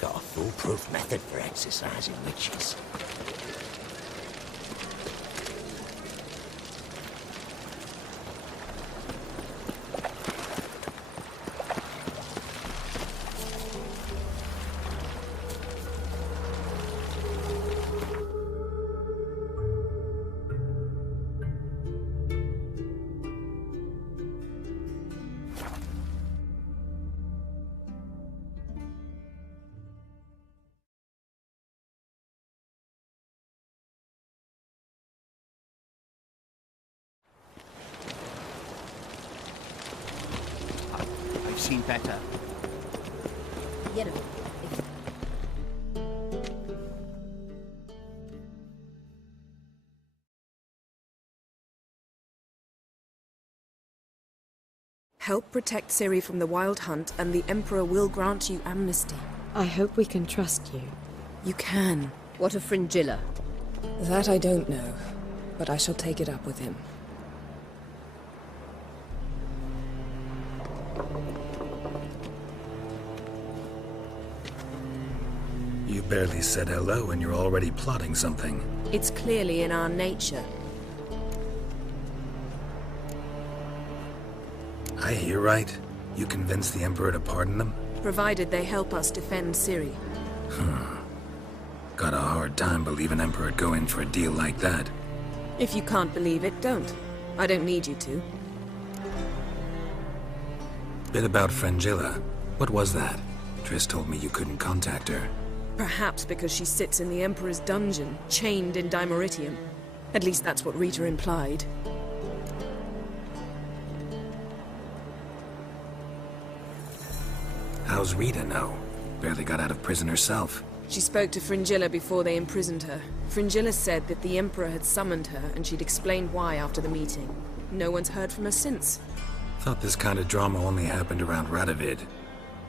Got a foolproof method for exercising witches. I've seen better. Help protect Ciri from the Wild Hunt, and the Emperor will grant you amnesty. I hope we can trust you. You can. What of Fringilla? That I don't know, but I shall take it up with him. You barely said hello and you're already plotting something. It's clearly in our nature. I hear right? You convinced the Emperor to pardon them? Provided they help us defend Ciri. Got a hard time believing Emperor would go in for a deal like that. If you can't believe it, don't. I don't need you to. Bit about Fringilla. What was that? Triss told me you couldn't contact her. Perhaps because she sits in the Emperor's dungeon, chained in Dimeritium. At least that's what Rita implied. How's Rita know? Barely got out of prison herself. She spoke to Fringilla before they imprisoned her. Fringilla said that the Emperor had summoned her, and she'd explained why after the meeting. No one's heard from her since. Thought this kind of drama only happened around Radovid.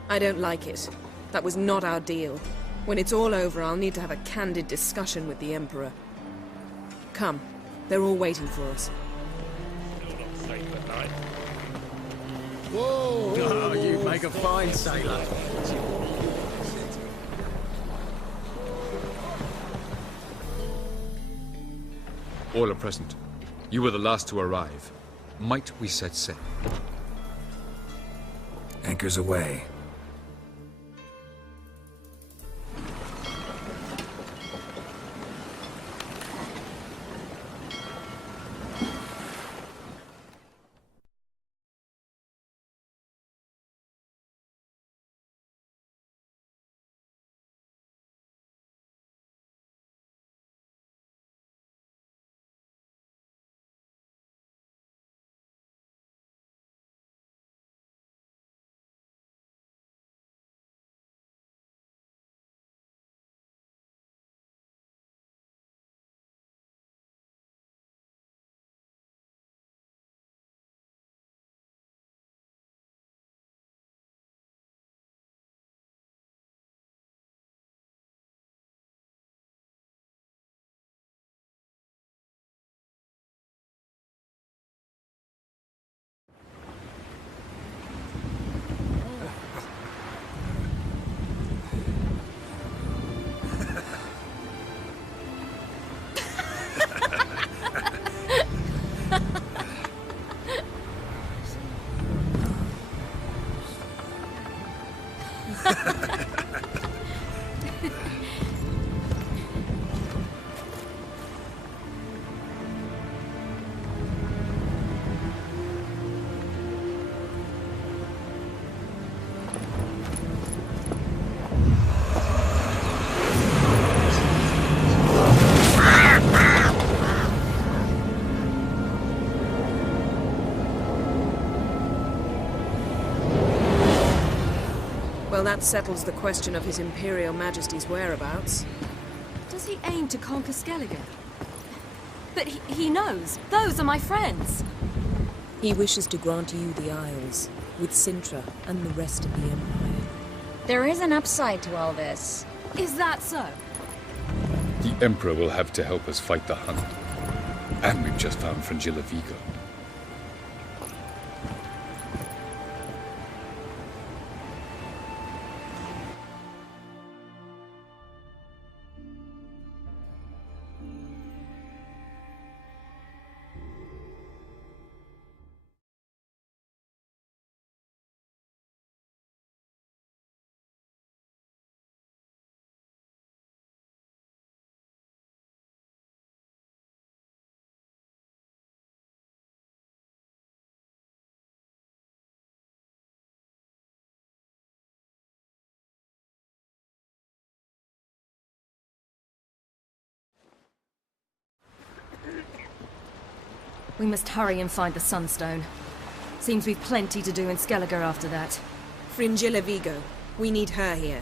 I don't like it. That was not our deal. When it's all over, I'll need to have a candid discussion with the Emperor. Come. They're all waiting for us. Whoa! Oh, you make a fine sailor. All are present. You were the last to arrive. Might we set sail? Anchors away. Well, that settles the question of His Imperial Majesty's whereabouts. Does he aim to conquer Skellige? But he knows. Those are my friends. He wishes to grant you the Isles, with Sintra and the rest of the Empire. There is an upside to all this. Is that so? The Emperor will have to help us fight the Hunt. And we've just found Fringilla Vigo. We must hurry and find the Sunstone. Seems we've plenty to do in Skellige after that. Fringilla Vigo. We need her here.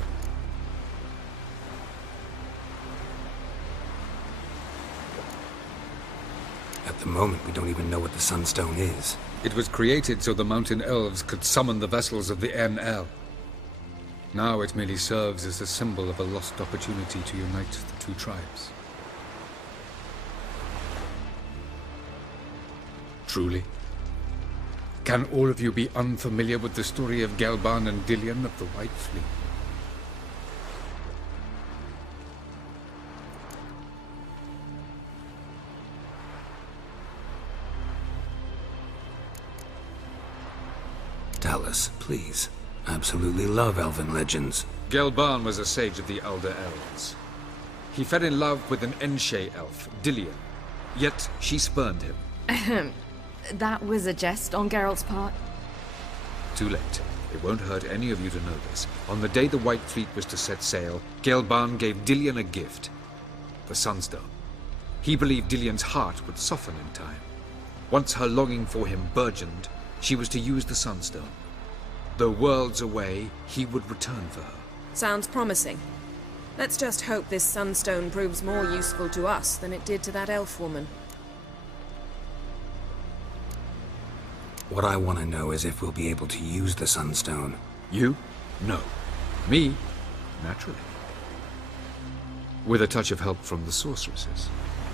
At the moment, we don't even know what the Sunstone is. It was created so the mountain elves could summon the vessels of the NL. Now it merely serves as a symbol of a lost opportunity to unite the two tribes. Truly? Can all of you be unfamiliar with the story of Gelban and Dillion of the White Fleet? Tell us, please. I absolutely love elven legends. Gelban was a sage of the Elder Elves. He fell in love with an Enshe elf, Dillion, yet she spurned him. That was a jest on Geralt's part. Too late. It won't hurt any of you to know this. On the day the White Fleet was to set sail, Gelban gave Dillion a gift. The Sunstone. He believed Dillion's heart would soften in time. Once her longing for him burgeoned, she was to use the Sunstone. Though worlds away, he would return for her. Sounds promising. Let's just hope this Sunstone proves more useful to us than it did to that elf woman. What I want to know is if we'll be able to use the Sunstone. You? No. Me? Naturally. With a touch of help from the sorceresses.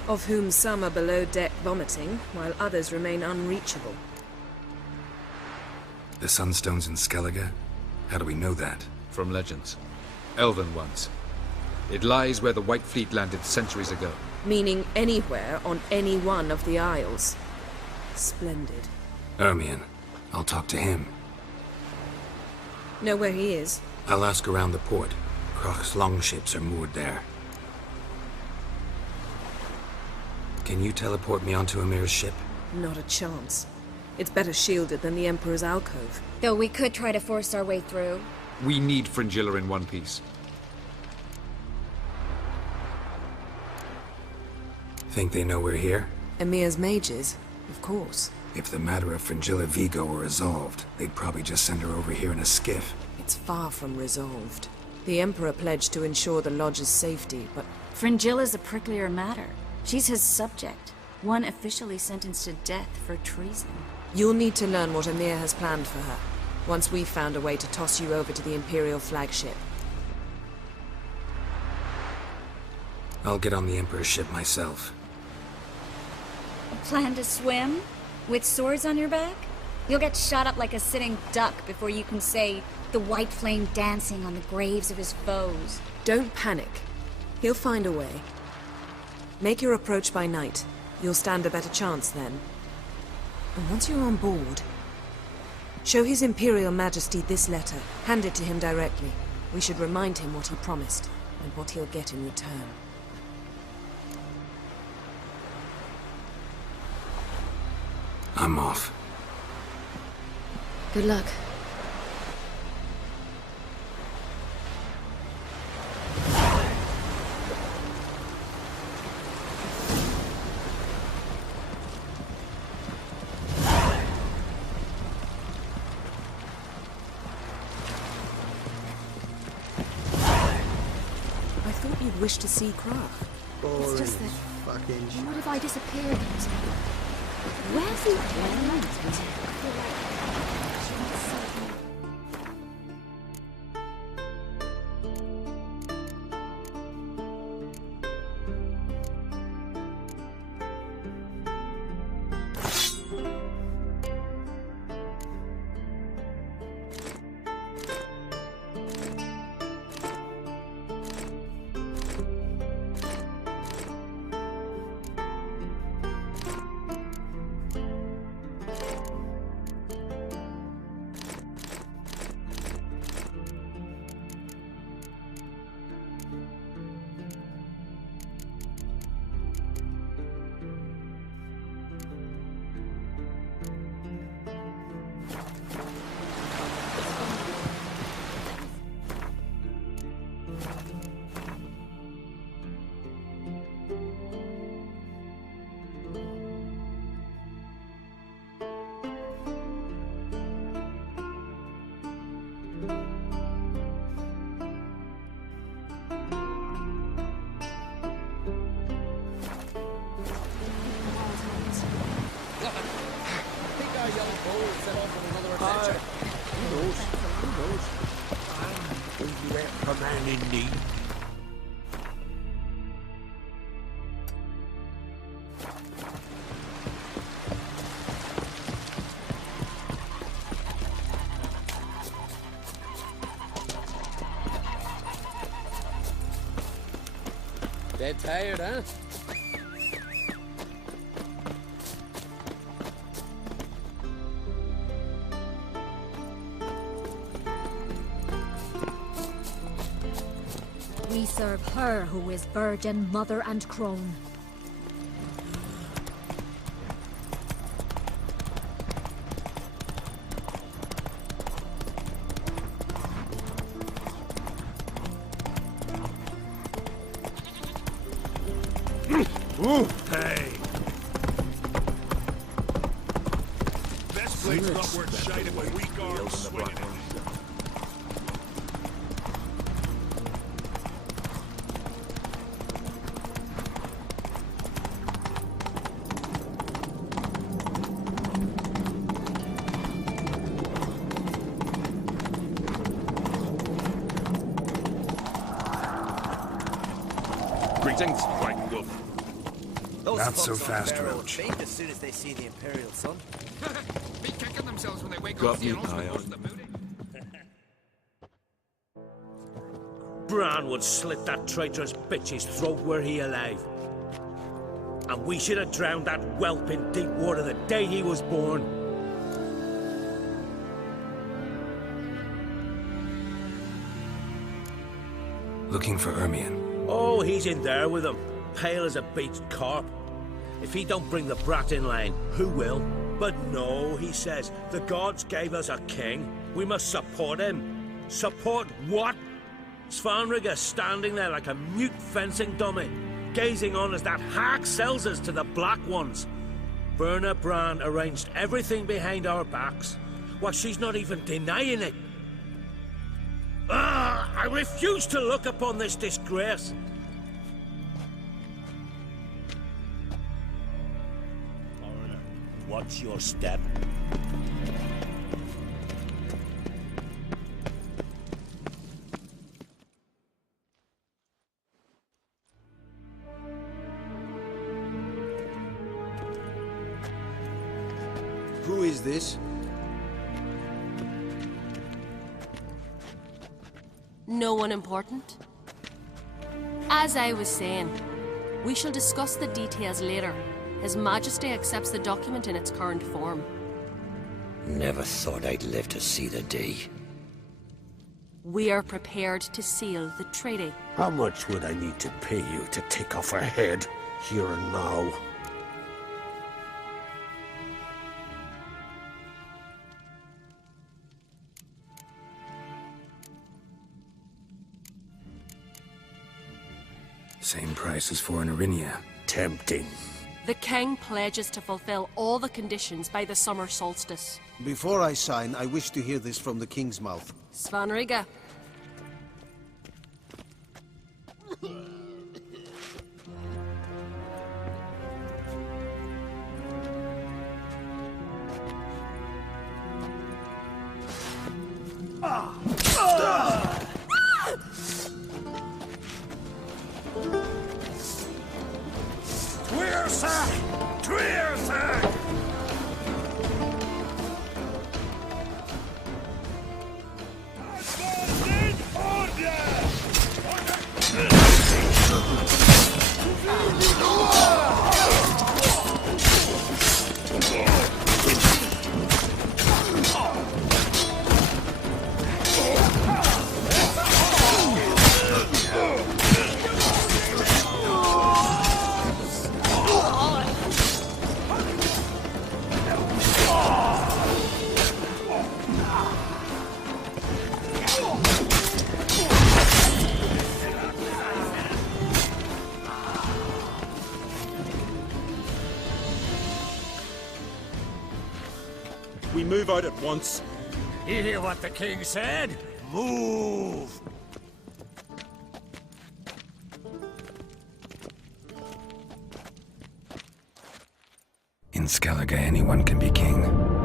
Of whom some are below deck vomiting, while others remain unreachable. The Sunstone's in Skellige? How do we know that? From legends. Elven ones. It lies where the White Fleet landed centuries ago. Meaning anywhere on any one of the Isles. Splendid. Ermion. I'll talk to him. Know where he is? I'll ask around the port. Krach's longships are moored there. Can you teleport me onto Amir's ship? Not a chance. It's better shielded than the Emperor's alcove. Though we could try to force our way through. We need Fringilla in one piece. Think they know we're here? Emir's mages, of course. If the matter of Fringilla Vigo were resolved, they'd probably just send her over here in a skiff. It's far from resolved. The Emperor pledged to ensure the Lodge's safety, but Fringilla's a pricklier matter. She's his subject, one officially sentenced to death for treason. you'll need to learn what Emir has planned for her, once we've found a way to toss you over to the Imperial flagship. I'll get on the Emperor's ship myself. Plan to swim? With swords on your back? You'll get shot up like a sitting duck before you can say the white flame dancing on the graves of his foes. Don't panic. He'll find a way. Make your approach by night. You'll stand a better chance then. And once you're on board, show His Imperial Majesty this letter. Hand it to him directly. We should remind him what he promised, and what he'll get in return. I'm off. Good luck. I thought you'd wish to see Krach. It's just that... Fucking What if I disappeared? Where's he going? You ain't a man in need. Dead tired, huh? We serve her who is virgin, mother, and crone. Ooh, hey! This plate's not worth shining when we guards swinging it. Greetings, White Wolf. Not so fast, Roach. As soon as they see the Imperial sun. Be kicking themselves when they wake Got up seeing me us eye most on. of the booty. Bran would slit that traitorous bitch's throat were he alive. And we should have drowned that whelp in deep water the day he was born. Looking for Ermion. Oh, he's in there with him, pale as a beached carp. If he don't bring the brat in line, who will? But no, he says, the gods gave us a king. We must support him. Support what? Svanrigger standing there like a mute fencing dummy, gazing on as that hag sells us to the Black Ones. Berna Bran arranged everything behind our backs. Why, she's not even denying it. I refuse to look upon this disgrace. Foreigner, watch your step. Who is this? No one important. As I was saying, we shall discuss the details later. His Majesty accepts the document in its current form. Never thought I'd live to see the day. We are prepared to seal the treaty. How much would I need to pay you to take off her head, here and now? Same price as for an Arinia. Tempting. The king pledges to fulfill all the conditions by the summer solstice. Before I sign, I wish to hear this from the king's mouth. Svanrigga. We move out at once. You hear what the king said? Move! In Skellige, anyone can be king.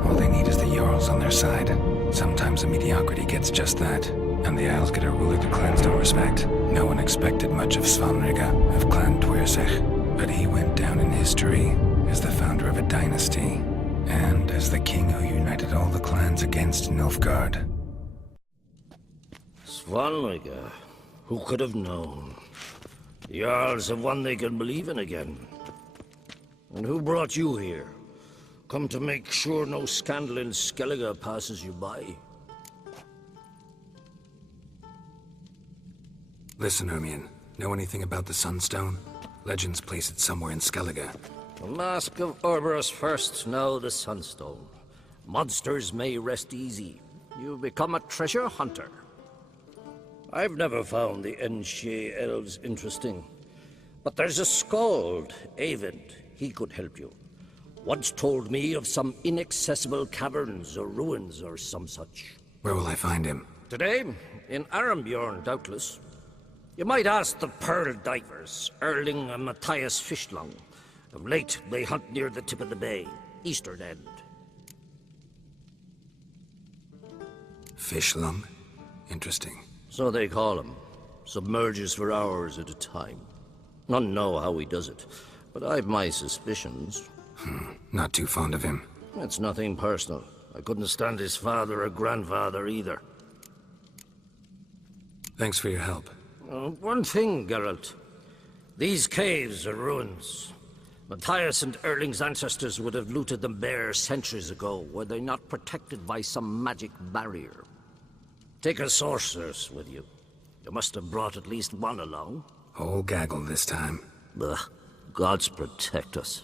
All they need is the Jarls on their side. Sometimes the mediocrity gets just that, and the Isles get a ruler the clans don't respect. No one expected much of Svanrige, of Clan Dwersich, but he went down in history as the founder of a dynasty, and as the king who united all the clans against Nilfgaard. Svanrige? Who could have known? The Jarls have one they can believe in again. And who brought you here? Come to make sure no scandal in Skellige passes you by. Listen, Ermion. Know anything about the Sunstone? Legends place it somewhere in Skellige. The Mask of Orberus first, now the Sunstone. Monsters may rest easy. You've become a treasure hunter. I've never found the Enshe elves interesting. But there's a skald, Eyvind. He could help you. Once told me of some inaccessible caverns or ruins or some such. Where will I find him? Today, in Arambjorn, doubtless. You might ask the Pearl Divers, Erling and Matthias Fishlung. Of late, they hunt near the tip of the bay, eastern end. Fishlung? Interesting. So they call him. Submerges for hours at a time. None know how he does it, but I've my suspicions. Not too fond of him. It's nothing personal. I couldn't stand his father or grandfather either. Thanks for your help. One thing, Geralt. These caves are ruins. Matthias and Erling's ancestors would have looted them bare centuries ago, were they not protected by some magic barrier. Take a sorceress with you. You must have brought at least one along. Whole gaggle this time. Ugh. Gods protect us.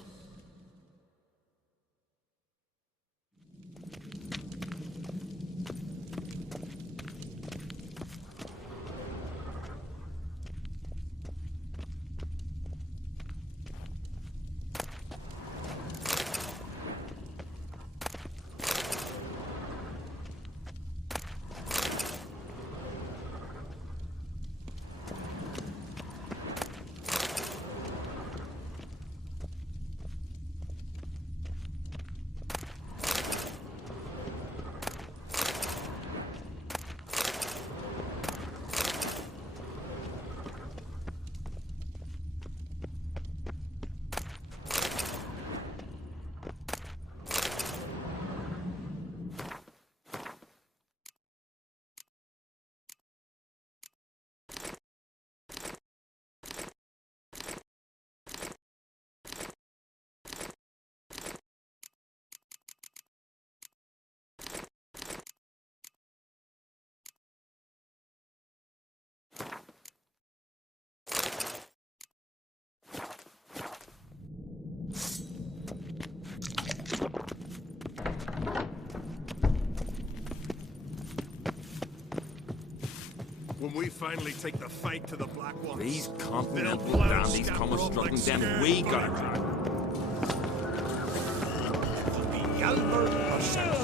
When we finally take the fight to the Black Ones, these continental dandies come a struggling, then we gotta run.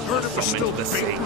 Heard it was still the same.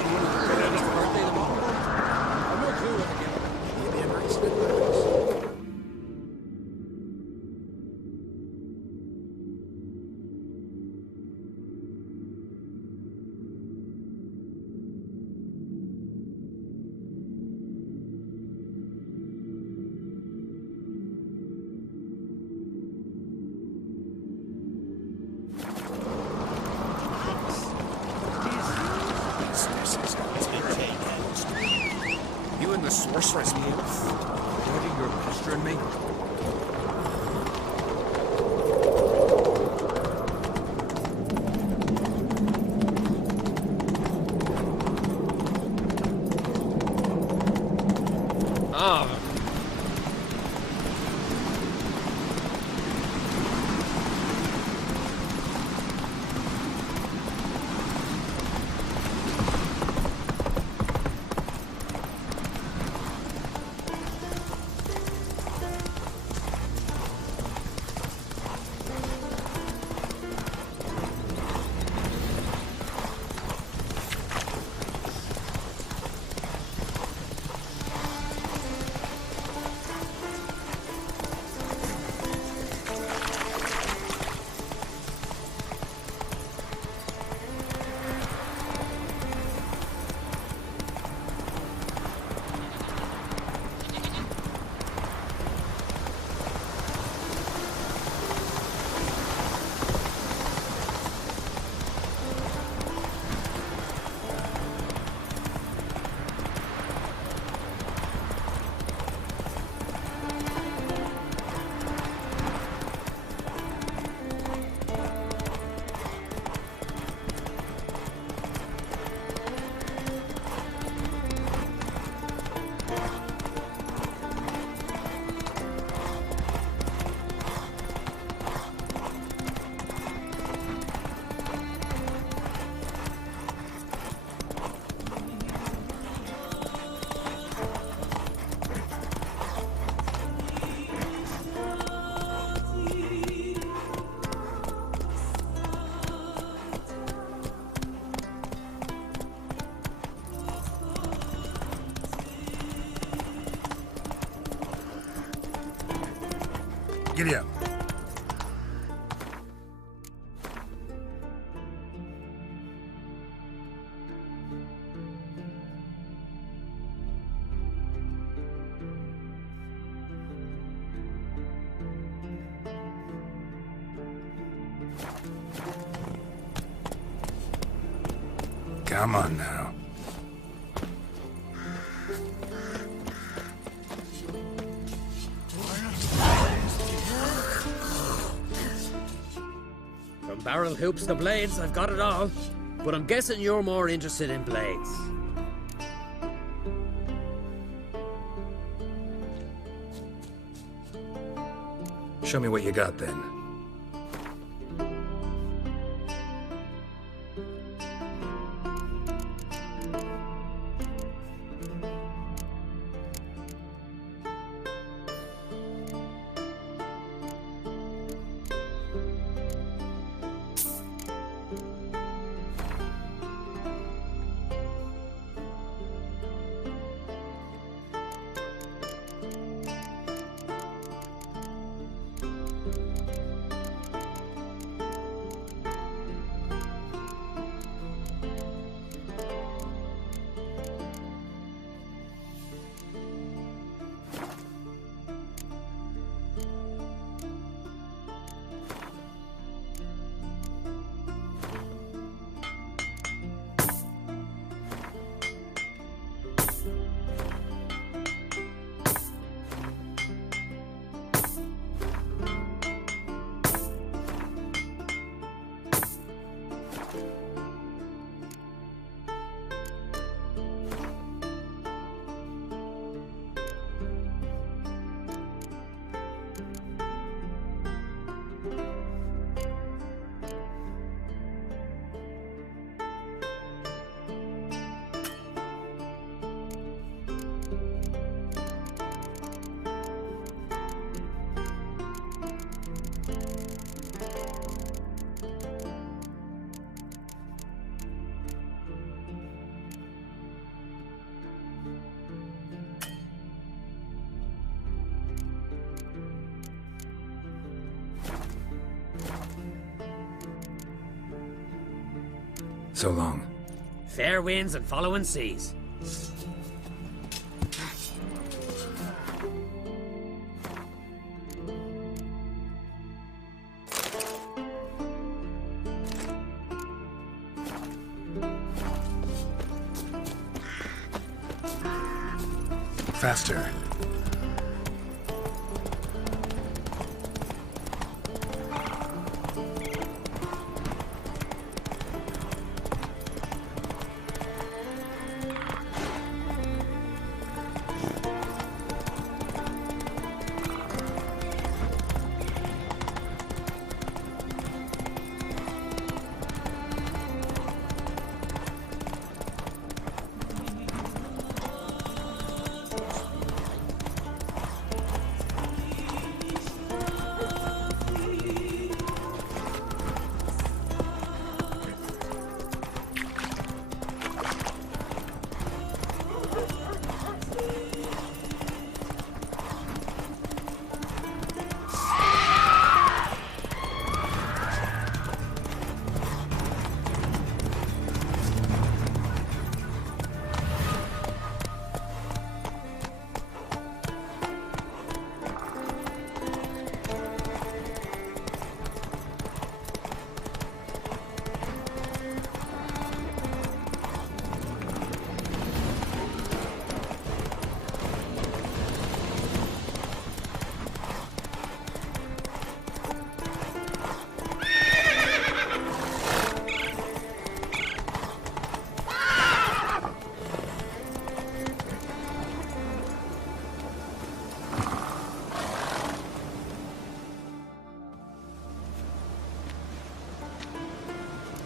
You and the sorceress, mate. Daddy, you're pestering me. Giddy up. Come on now. From barrel hoops to blades, I've got it all. But I'm guessing you're more interested in blades. Show me what you got then. So long. Fair winds and following seas. Faster.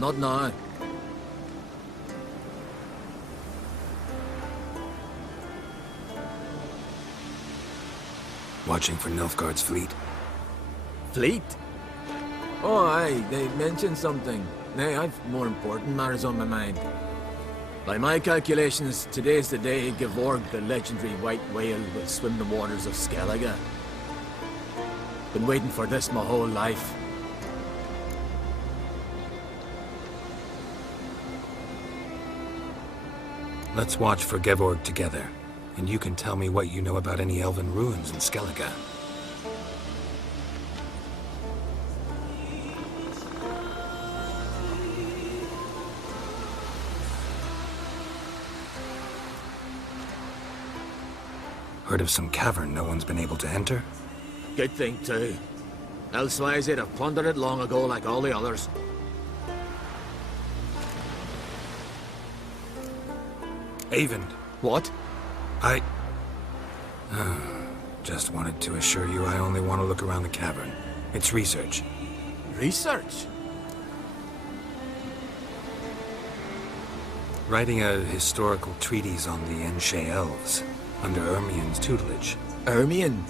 Not now. Watching for Nilfgaard's fleet. Fleet? Oh, aye, they mentioned something. Nay, I've more important matters on my mind. By my calculations, today's the day Gevorg, the legendary white whale, will swim the waters of Skellige. Been waiting for this my whole life. Let's watch for Gevorg together, and you can tell me what you know about any elven ruins in Skellige. Heard of some cavern no one's been able to enter? Good thing, too. Elsewise, they'd have plundered it long ago like all the others. Avon. What? I... just wanted to assure you I only want to look around the cavern. It's research. Research? Writing a historical treatise on the Enshe elves, under Ermien's tutelage. Ermien?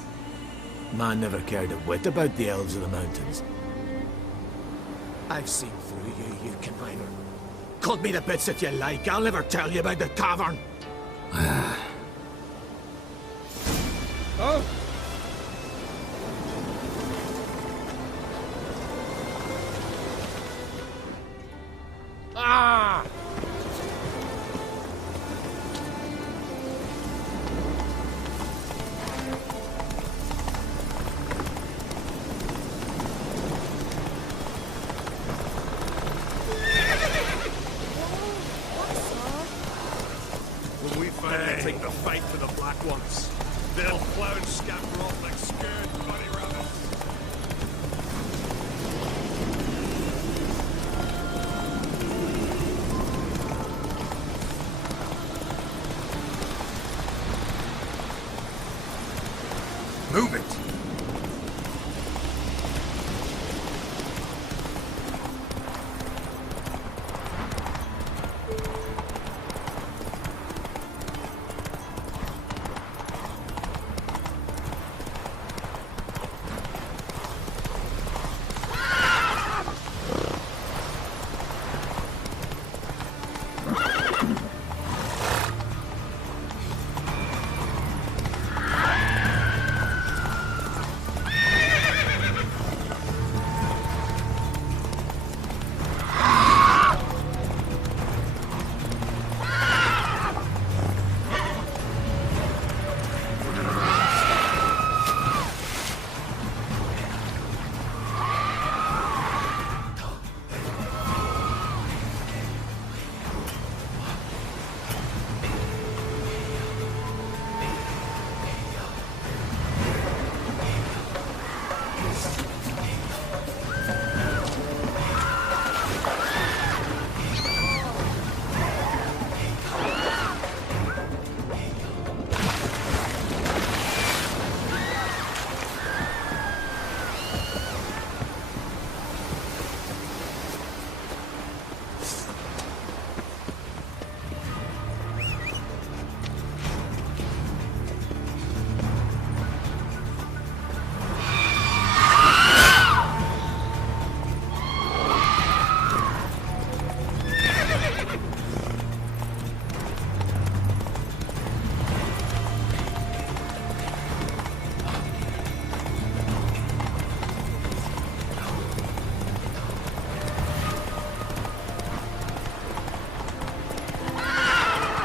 Man never cared a whit about the elves of the mountains. I've seen through you, you conniver. Cut me to bits if you like, I'll never tell you about the cavern. Oh! Ah! When we finally take the fight to the Black Ones, they'll plow and scamper off like scared bunny rabbits. Move it!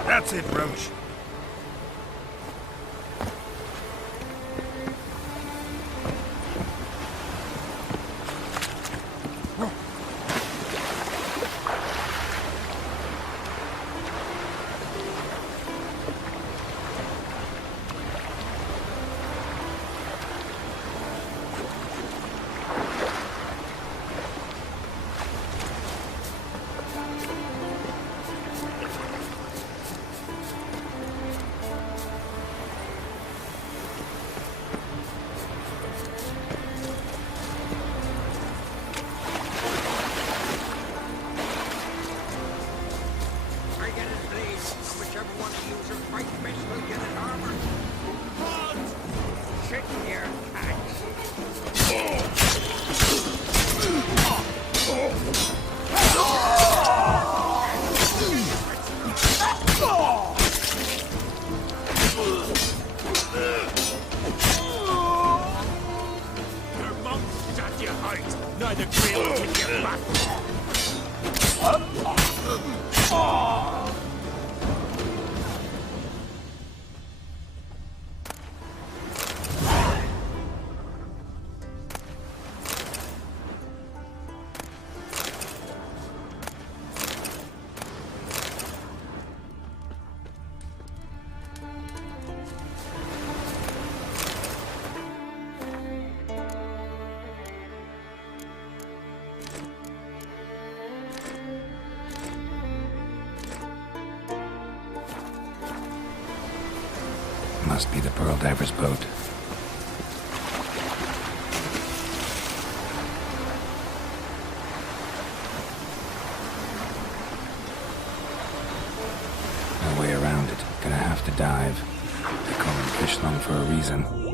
That's it, Roach. Must be the Pearl Diver's boat. No way around it. Gonna have to dive. They call him Fishlung for a reason.